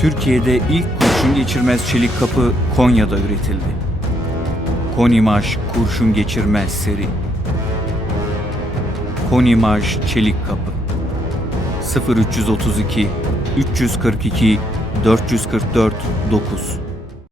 Türkiye'de ilk kurşun geçirmez çelik kapı Konya'da üretildi. Konimaş kurşun geçirmez seri. Konimaş çelik kapı. 0332 342 444 9